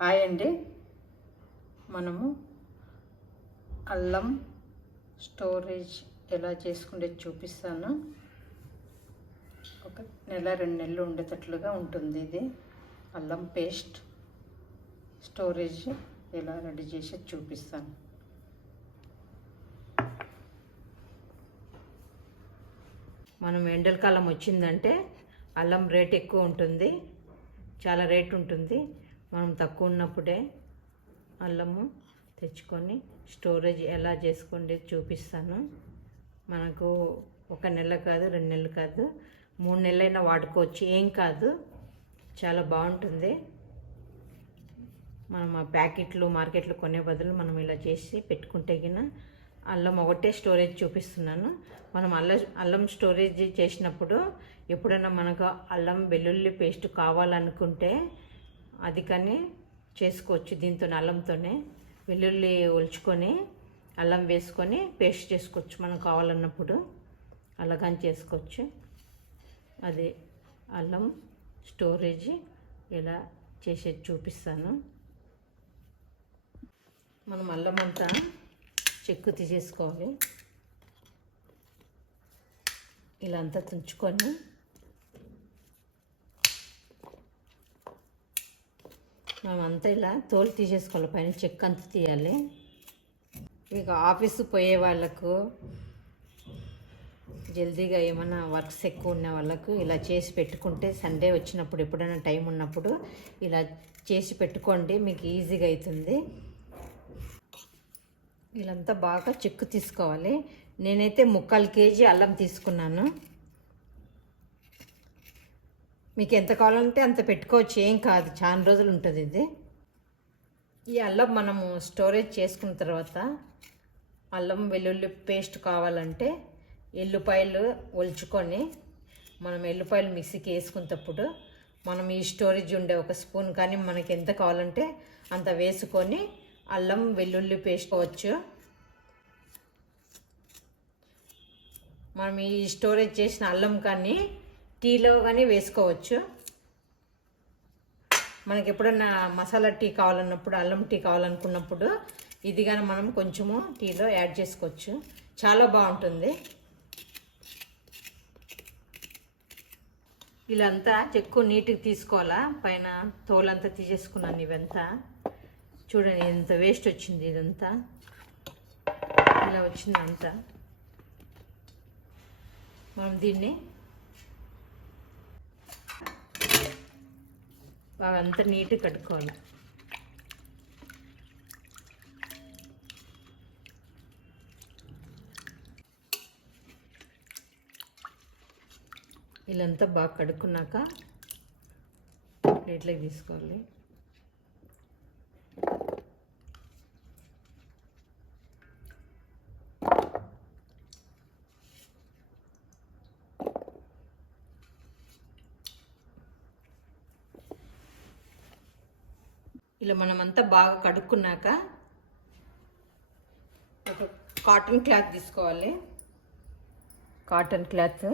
Hi అండి. మనము అల్లం స్టోరేజ్ ఎలా చేసుకుంటే చూపిస్తాను. ఒక నెల 2 నెలలు ఉండేటట్లుగా ఉంటుంది. ఇది అల్లం పేస్ట్ స్టోరేజ్ ఎలా రెడీ చేసి చూపిస్తాను. మనం ఎండలకాలం వచ్చిందంటే అల్లం రేట్ ఎక్కువ ఉంటుంది, చాలా రేట్ ఉంటుంది. మనం తక్కువ ఉన్నప్పుడే అల్లము తెచ్చుకొని స్టోరేజ్ ఎలా చేసుకోండి చూపిస్తాను. మనకు 1 నెల కాదు, 2 నెలలు కాదు, 3 నెలలైనా వాడుకోవచ్చు, ఏం కాదు, చాలా బాగుంటుంది. మనం ఆ ప్యాకెట్లు మార్కెట్లో కొనే బదులు మనం ఇలా చేసి పెట్టుకుంటే గిన అల్లం ఒకటే స్టోరేజ్ చూపిస్తున్నాను. మనం అల్లం స్టోరేజ్ చేసినప్పుడు ఎప్పుడైనా మనకు అల్లం వెల్లుల్లి పేస్ట్ కావాలనుకుంటే అది కానీ చేసుకోవచ్చు. దీంతో అల్లంతోనే వెల్లుల్లి ఒలుచుకొని అల్లం వేసుకొని పేస్ట్ చేసుకోవచ్చు. మనం కావాలన్నప్పుడు అలాగని చేసుకోవచ్చు. అది అల్లం స్టోరేజ్ ఎలా చేసేది చూపిస్తాను. మనం అల్లం అంతా చెక్కు తీసేసుకోవాలి. ఇలా అంతా తుంచుకొని మనం అంతా ఇలా తోలు తీసేసుకోవాలి, పైన చెక్క అంతా తీయాలి. ఇక ఆఫీసు పోయే వాళ్ళకు, జల్దీగా ఏమైనా వర్క్స్ ఎక్కువ ఉన్న వాళ్ళకు ఇలా చేసి పెట్టుకుంటే సండే వచ్చినప్పుడు ఎప్పుడైనా టైం ఉన్నప్పుడు ఇలా చేసి పెట్టుకోండి, మీకు ఈజీగా అవుతుంది. వీళ్ళంతా బాగా చెక్కు తీసుకోవాలి. నేనైతే 3/4 kg అల్లం తీసుకున్నాను. మీకు ఎంత కావాలంటే అంత పెట్టుకోవచ్చు, ఏం కాదు, చాలా రోజులు ఉంటుంది ఇది. ఈ అల్లం మనము స్టోరేజ్ చేసుకున్న తర్వాత అల్లం వెల్లుల్లి పేస్ట్ కావాలంటే ఎల్లుపాయలు ఒలుచుకొని మనం ఎల్లుపాయలు మిక్సీకి వేసుకున్నప్పుడు మనం ఈ స్టోరేజ్ ఉండే 1 స్పూన్ కానీ మనకి ఎంత కావాలంటే అంత వేసుకొని అల్లం వెల్లుల్లి పేస్ట్ వచ్చు. మనం ఈ స్టోరేజ్ చేసిన అల్లం కానీ టీలో కానీ వేసుకోవచ్చు. మనకి ఎప్పుడన్నా మసాలా టీ కావాలన్నప్పుడు, అల్లం టీ కావాలనుకున్నప్పుడు ఇది కానీ మనం కొంచెము టీలో యాడ్ చేసుకోవచ్చు, చాలా బాగుంటుంది. ఇలాంతా చెక్కు నీట్గా తీసుకోవాలా, పైన తోలంతా తీసేసుకున్నాను. ఇవంతా చూడండి, ఎంత వేస్ట్ వచ్చింది, ఇదంతా ఇలా వచ్చింది అంతా. మనం దీన్ని బాగా అంతా నీట్గా కట్టుకోవాలి. ఇలాంతా బాగా కడుక్కున్నాక ప్లేట్లోకి తీసుకోవాలి. ఇలా మనమంతా బాగా కడుక్కున్నాక ఒక కాటన్ క్లాత్ తీసుకోవాలి. కాటన్ క్లాత్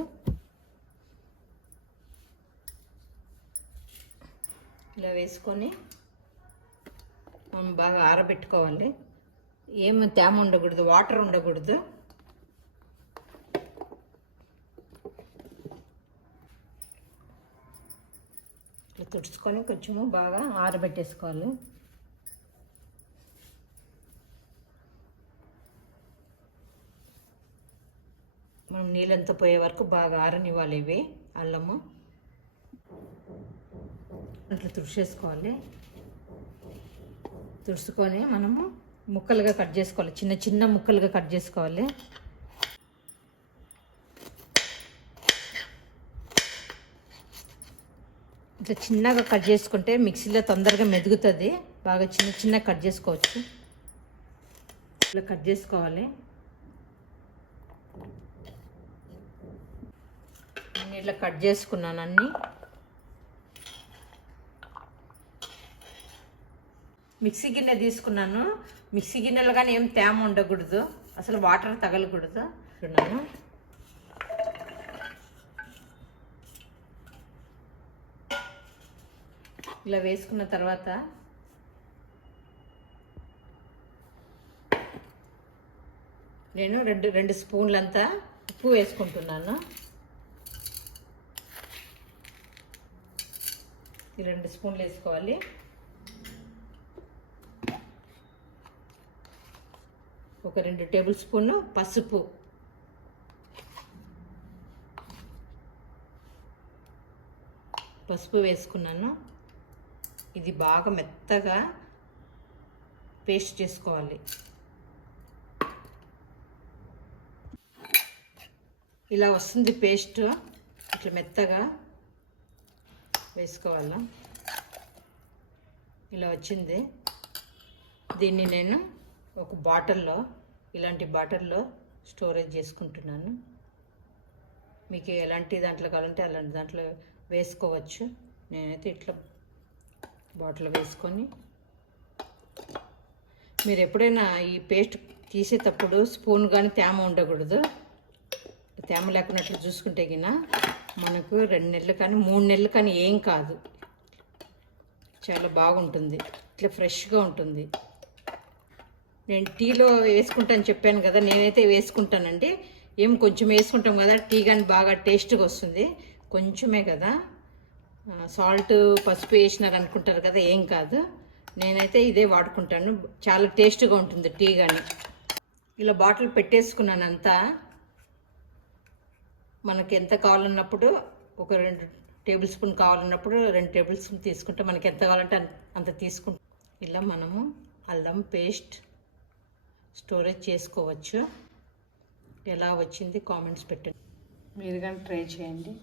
ఇలా వేసుకొని మనం బాగా ఆరబెట్టుకోవాలి. ఏమి తేమ ఉండకూడదు, వాటర్ ఉండకూడదు. ఇట్లా తుడుచుకొని కొంచెము బాగా ఆరబెట్టేసుకోవాలి. మనం నీళ్ళంతా పోయే వరకు బాగా ఆరనివ్వాలి. ఇవి అల్లము అట్లా తుడిచేసుకోవాలి. తుడుచుకొని మనము ముక్కలుగా కట్ చేసుకోవాలి, చిన్న చిన్న ముక్కలుగా కట్ చేసుకోవాలి. ఇట్లా చిన్నగా కట్ చేసుకుంటే మిక్సీలో తొందరగా మెదుగుతుంది. బాగా చిన్న చిన్న కట్ చేసుకోవచ్చు. ఇట్లా కట్ చేసుకోవాలి. నేను ఇట్లా కట్ చేసుకున్నాను అన్నీ. మిక్సీ గిన్నె తీసుకున్నాను. మిక్సీ గిన్నెలో కానీ ఏం తేమ ఉండకూడదు, అసలు వాటర్ తగలకూడదు. చూడండి, ఇలా వేసుకున్న తర్వాత నేను రెండు స్పూన్లంతా ఉప్పు వేసుకుంటున్నాను. ఈ 2 స్పూన్లు వేసుకోవాలి. ఒక 2 టేబుల్ స్పూన్లు పసుపు, వేసుకున్నాను. ఇది బాగా మెత్తగా పేస్ట్ చేసుకోవాలి. ఇలా వస్తుంది పేస్ట్, ఇట్లా మెత్తగా వేసుకోవాలా. ఇలా వచ్చింది. దీన్ని నేను ఒక బాటిల్లో, ఇలాంటి బాటిల్లో స్టోరేజ్ చేసుకుంటున్నాను. మీకు ఎలాంటి దాంట్లో కావాలంటే అలాంటి దాంట్లో వేసుకోవచ్చు. నేనైతే ఇట్లా బాటిల్ వేసుకొని, మీరు ఎప్పుడైనా ఈ పేస్ట్ తీసేటప్పుడు స్పూన్ కానీ తేమ ఉండకూడదు. తేమ లేకున్నట్లు చూసుకుంటే గిన మనకు 2 నెలలు కానీ 3 నెలలు కానీ ఏం కాదు. చాలా బాగుంటుంది, ఇట్లా ఫ్రెష్గా ఉంటుంది. నేను టీలో వేసుకుంటాను చెప్పాను కదా, నేనైతే వేసుకుంటానండి. కొంచెం వేసుకుంటాం కదా, టీ కానీ బాగా టేస్ట్గా వస్తుంది. కొంచెమే కదా, సాల్ట్ పసుపు వేసినారు అనుకుంటారు కదా, ఏం కాదు. నేనైతే ఇదే వాడుకుంటాను, చాలా టేస్ట్గా ఉంటుంది టీ కానీ. ఇలా బాటిల్ పెట్టేసుకున్నాను అంతా. మనకి ఎంత కావాలన్నప్పుడు ఒక 2 టేబుల్ స్పూన్ కావాలన్నప్పుడు 2 టేబుల్ స్పూన్ తీసుకుంటే, మనకి ఎంత కావాలంటే అంత తీసుకుంటాం. ఇలా మనము అల్లం పేస్ట్ స్టోరేజ్ చేసుకోవచ్చు. ఎలా వచ్చింది కామెంట్స్ పెట్టండి. మీరు కానీ ట్రై చేయండి.